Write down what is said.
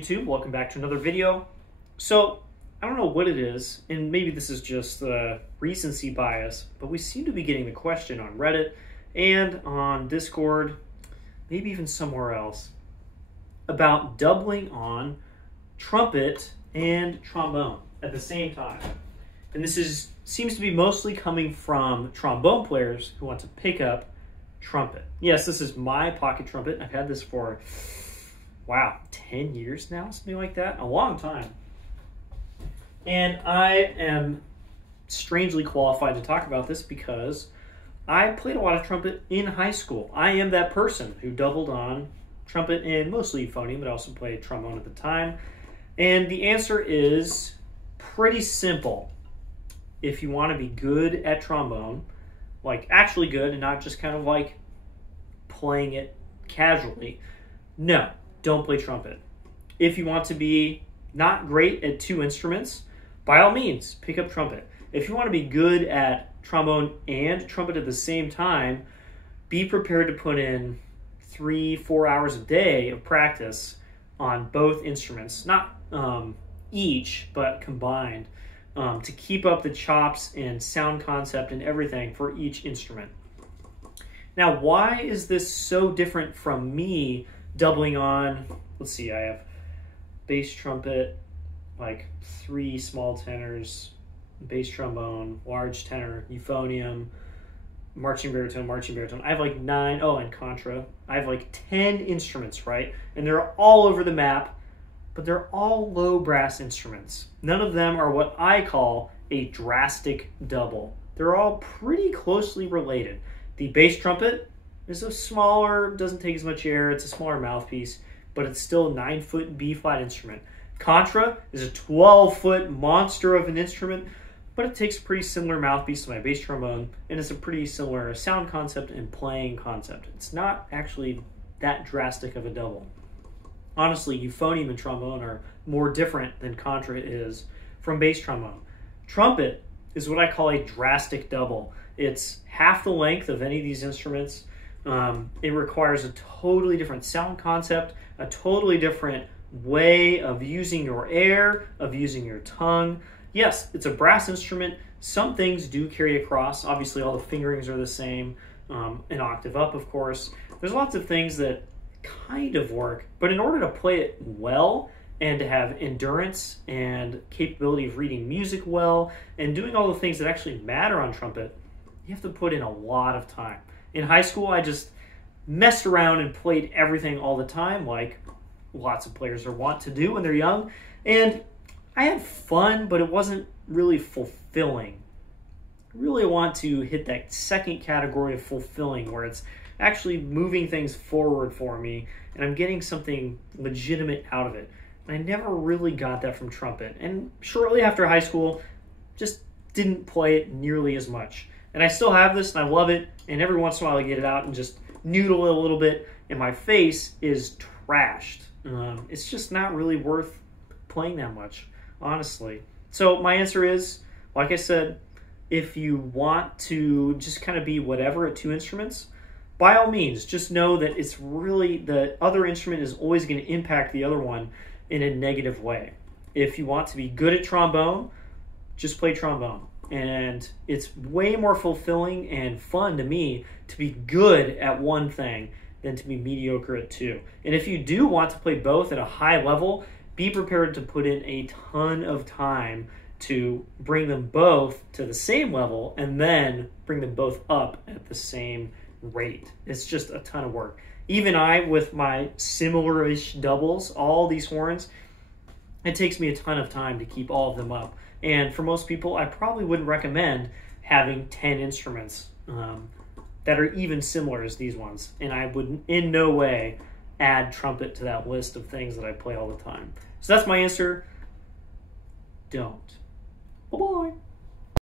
YouTube? Welcome back to another video. So, I don't know what it is, and maybe this is just recency bias, but we seem to be getting the question on Reddit and on Discord, maybe even somewhere else, about doubling on trumpet and trombone at the same time. And this seems to be mostly coming from trombone players who want to pick up trumpet. Yes, this is my pocket trumpet. I've had this for, wow, 10 years now, something like that. A long time. And I am strangely qualified to talk about this because I played a lot of trumpet in high school. I am that person who doubled on trumpet and mostly euphonium, but also played trombone at the time. And the answer is pretty simple. If you want to be good at trombone, like actually good and not just kind of like playing it casually, no, don't play trumpet. If you want to be not great at two instruments, by all means, pick up trumpet. If you want to be good at trombone and trumpet at the same time, be prepared to put in 3-4 hours a day of practice on both instruments, not each, but combined, to keep up the chops and sound concept and everything for each instrument. Now, why is this so different from me doubling on, let's see, I have bass trumpet, like 3 small tenors, bass trombone, large tenor, euphonium, marching baritone. I have like 9, oh, and contra. I have like 10 instruments, right? And they're all over the map, but they're all low brass instruments. None of them are what I call a drastic double. They're all pretty closely related. The bass trumpet is a smaller, doesn't take as much air, it's a smaller mouthpiece, but it's still a 9-foot B-flat instrument. Contra is a 12-foot monster of an instrument, but it takes a pretty similar mouthpiece to my bass trombone, and it's a pretty similar sound concept and playing concept. It's not actually that drastic of a double. Honestly, euphonium and trombone are more different than contra is from bass trombone. Trumpet is what I call a drastic double. It's half the length of any of these instruments. It requires a totally different sound concept, a totally different way of using your air, of using your tongue. Yes, it's a brass instrument. Some things do carry across. Obviously, all the fingerings are the same, an octave up, of course. There's lots of things that kind of work, but in order to play it well and to have endurance and capability of reading music well and doing all the things that actually matter on trumpet, you have to put in a lot of time. In high school, I just messed around and played everything all the time, like lots of players are wont to do when they're young, and I had fun, but it wasn't really fulfilling. I really want to hit that second category of fulfilling, where it's actually moving things forward for me, and I'm getting something legitimate out of it. And I never really got that from trumpet. And shortly after high school, just didn't play it nearly as much. And I still have this, and I love it, and every once in a while I get it out and just noodle it a little bit, and my face is trashed. It's just not really worth playing that much, honestly. So my answer is, like I said, if you want to just kind of be whatever at two instruments, by all means, just know that it's really, the other instrument is always going to impact the other one in a negative way. If you want to be good at trombone, just play trombone. And it's way more fulfilling and fun to me to be good at one thing than to be mediocre at two. And if you do want to play both at a high level, be prepared to put in a ton of time to bring them both to the same level and then bring them both up at the same rate. It's just a ton of work. Even I, with my similar-ish doubles, all these horns, it takes me a ton of time to keep all of them up. And for most people, I probably wouldn't recommend having 10 instruments that are even similar as these ones. And I would in no way add trumpet to that list of things that I play all the time. So that's my answer. Don't. Bye-bye.